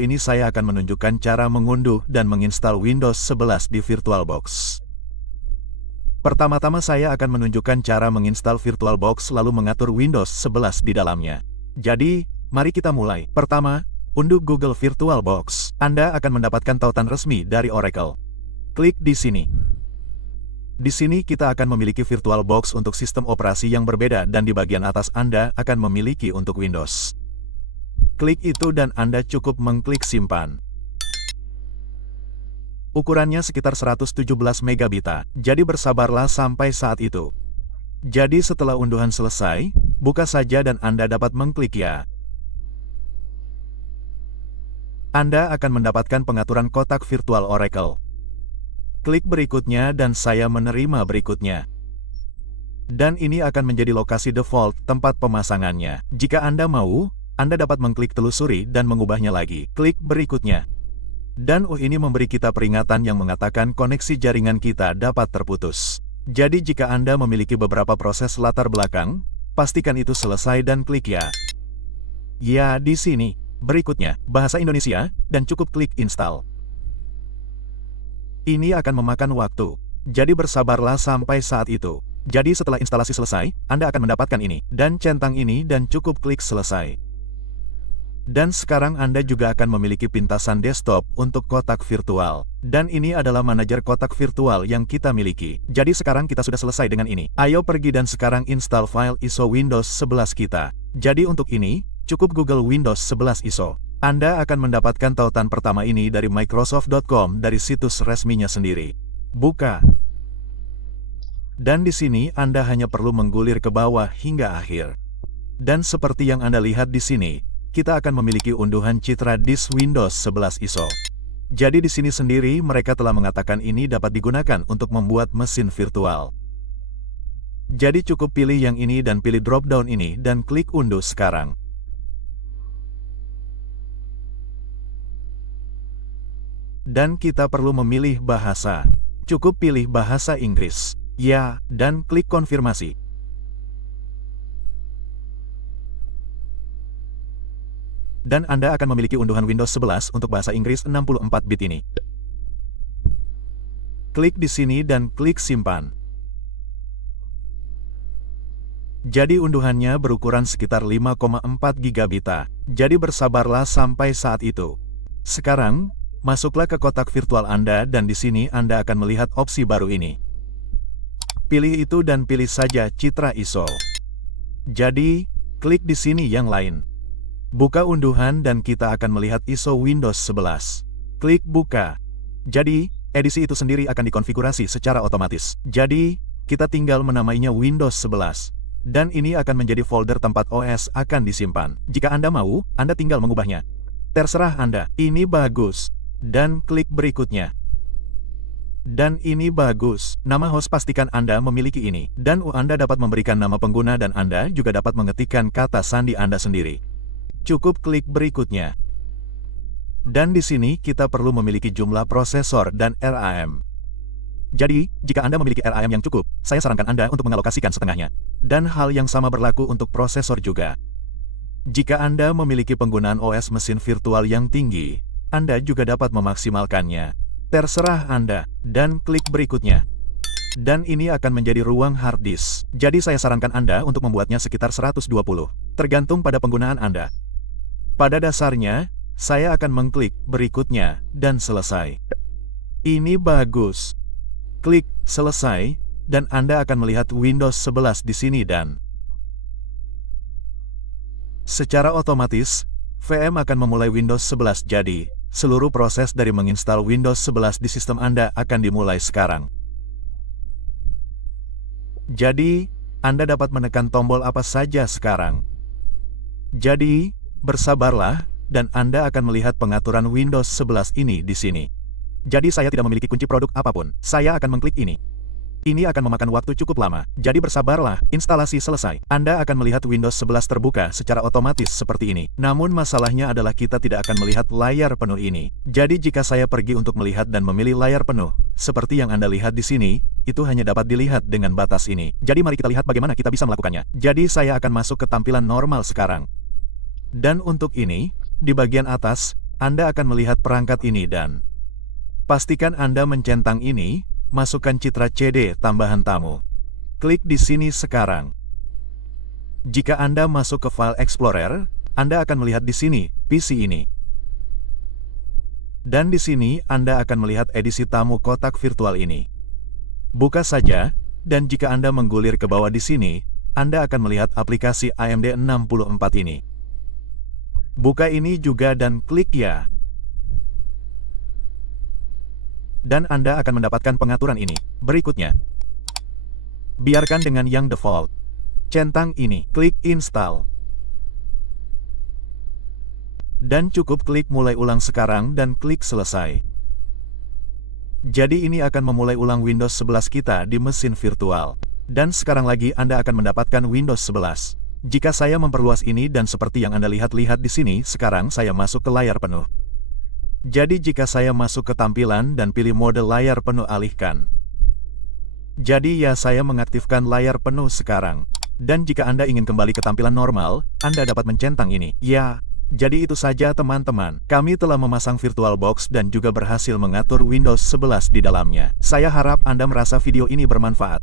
video ini saya akan menunjukkan cara mengunduh dan menginstal Windows 11 di VirtualBox. Pertama-tama saya akan menunjukkan cara menginstal VirtualBox lalu mengatur Windows 11 di dalamnya. Jadi, mari kita mulai. Pertama, unduh Google VirtualBox. Anda akan mendapatkan tautan resmi dari Oracle. Klik di sini. Di sini kita akan memiliki VirtualBox untuk sistem operasi yang berbeda dan di bagian atas Anda akan memiliki untuk Windows. Klik itu dan Anda cukup mengklik simpan. Ukurannya sekitar 117 megabit, jadi bersabarlah sampai saat itu. Jadi setelah unduhan selesai, buka saja dan Anda dapat mengklik ya. Anda akan mendapatkan pengaturan kotak virtual Oracle. Klik berikutnya dan saya menerima berikutnya. Dan ini akan menjadi lokasi default tempat pemasangannya. Jika Anda mau, Anda dapat mengklik telusuri dan mengubahnya lagi. Klik berikutnya. Dan ini memberi kita peringatan yang mengatakan koneksi jaringan kita dapat terputus. Jadi jika Anda memiliki beberapa proses latar belakang, pastikan itu selesai dan klik ya. Ya, di sini. Berikutnya, bahasa Indonesia, dan cukup klik install. Ini akan memakan waktu. Jadi bersabarlah sampai saat itu. Jadi setelah instalasi selesai, Anda akan mendapatkan ini, dan centang ini dan cukup klik selesai. Dan sekarang Anda juga akan memiliki pintasan desktop untuk kotak virtual. Dan ini adalah manajer kotak virtual yang kita miliki. Jadi sekarang kita sudah selesai dengan ini. Ayo pergi dan sekarang install file ISO Windows 11 kita. Jadi untuk ini, cukup Google Windows 11 ISO. Anda akan mendapatkan tautan pertama ini dari Microsoft.com dari situs resminya sendiri. Buka. Dan di sini Anda hanya perlu menggulir ke bawah hingga akhir. Dan seperti yang Anda lihat di sini, kita akan memiliki unduhan citra disk Windows 11 ISO. Jadi di sini sendiri mereka telah mengatakan ini dapat digunakan untuk membuat mesin virtual. Jadi cukup pilih yang ini dan pilih drop-down ini dan klik unduh sekarang. Dan kita perlu memilih bahasa. Cukup pilih bahasa Inggris. Ya, dan klik konfirmasi. Dan Anda akan memiliki unduhan Windows 11 untuk bahasa Inggris 64 bit ini. Klik di sini dan klik simpan. Jadi unduhannya berukuran sekitar 5,4 gigabit. Jadi bersabarlah sampai saat itu. Sekarang, masuklah ke kotak virtual Anda dan di sini Anda akan melihat opsi baru ini. Pilih itu dan pilih saja citra ISO. Jadi, klik di sini yang lain. Buka unduhan dan kita akan melihat ISO Windows 11. Klik buka. Jadi, edisi itu sendiri akan dikonfigurasi secara otomatis. Jadi, kita tinggal menamainya Windows 11. Dan ini akan menjadi folder tempat OS akan disimpan. Jika Anda mau, Anda tinggal mengubahnya. Terserah Anda. Ini bagus. Dan klik berikutnya. Dan ini bagus. Nama host pastikan Anda memiliki ini. Dan Anda dapat memberikan nama pengguna dan Anda juga dapat mengetikkan kata sandi Anda sendiri. Cukup klik berikutnya. Dan di sini kita perlu memiliki jumlah prosesor dan RAM. Jadi, jika Anda memiliki RAM yang cukup, saya sarankan Anda untuk mengalokasikan setengahnya. Dan hal yang sama berlaku untuk prosesor juga. Jika Anda memiliki penggunaan OS mesin virtual yang tinggi, Anda juga dapat memaksimalkannya. Terserah Anda, dan klik berikutnya. Dan ini akan menjadi ruang hard disk. Jadi saya sarankan Anda untuk membuatnya sekitar 120. Tergantung pada penggunaan Anda. Pada dasarnya, saya akan mengklik berikutnya, dan selesai. Ini bagus. Klik selesai, dan Anda akan melihat Windows 11 di sini dan secara otomatis, VM akan memulai Windows 11 jadi, seluruh proses dari menginstal Windows 11 di sistem Anda akan dimulai sekarang. Jadi, Anda dapat menekan tombol apa saja sekarang. Jadi, bersabarlah, dan Anda akan melihat pengaturan Windows 11 ini di sini. Jadi saya tidak memiliki kunci produk apapun, saya akan mengklik ini. Ini akan memakan waktu cukup lama, jadi bersabarlah, instalasi selesai. Anda akan melihat Windows 11 terbuka secara otomatis seperti ini. Namun masalahnya adalah kita tidak akan melihat layar penuh ini. Jadi jika saya pergi untuk melihat dan memilih layar penuh, seperti yang Anda lihat di sini, itu hanya dapat dilihat dengan batas ini. Jadi mari kita lihat bagaimana kita bisa melakukannya. Jadi saya akan masuk ke tampilan normal sekarang. Dan untuk ini, di bagian atas, Anda akan melihat perangkat ini dan pastikan Anda mencentang ini, masukkan citra CD tambahan tamu. Klik di sini sekarang. Jika Anda masuk ke File Explorer, Anda akan melihat di sini, PC ini. Dan di sini Anda akan melihat edisi tamu kotak virtual ini. Buka saja, dan jika Anda menggulir ke bawah di sini, Anda akan melihat aplikasi AMD 64 ini. Buka ini juga dan klik ya. Dan Anda akan mendapatkan pengaturan ini. Berikutnya, biarkan dengan yang default. Centang ini, klik install. Dan cukup klik mulai ulang sekarang dan klik selesai. Jadi ini akan memulai ulang Windows 11 kita di mesin virtual. Dan sekarang lagi Anda akan mendapatkan Windows 11. Jika saya memperluas ini dan seperti yang Anda lihat di sini, sekarang saya masuk ke layar penuh. Jadi jika saya masuk ke tampilan dan pilih mode layar penuh alihkan. Jadi ya saya mengaktifkan layar penuh sekarang. Dan jika Anda ingin kembali ke tampilan normal, Anda dapat mencentang ini. Ya, jadi itu saja teman-teman. Kami telah memasang VirtualBox dan juga berhasil mengatur Windows 11 di dalamnya. Saya harap Anda merasa video ini bermanfaat.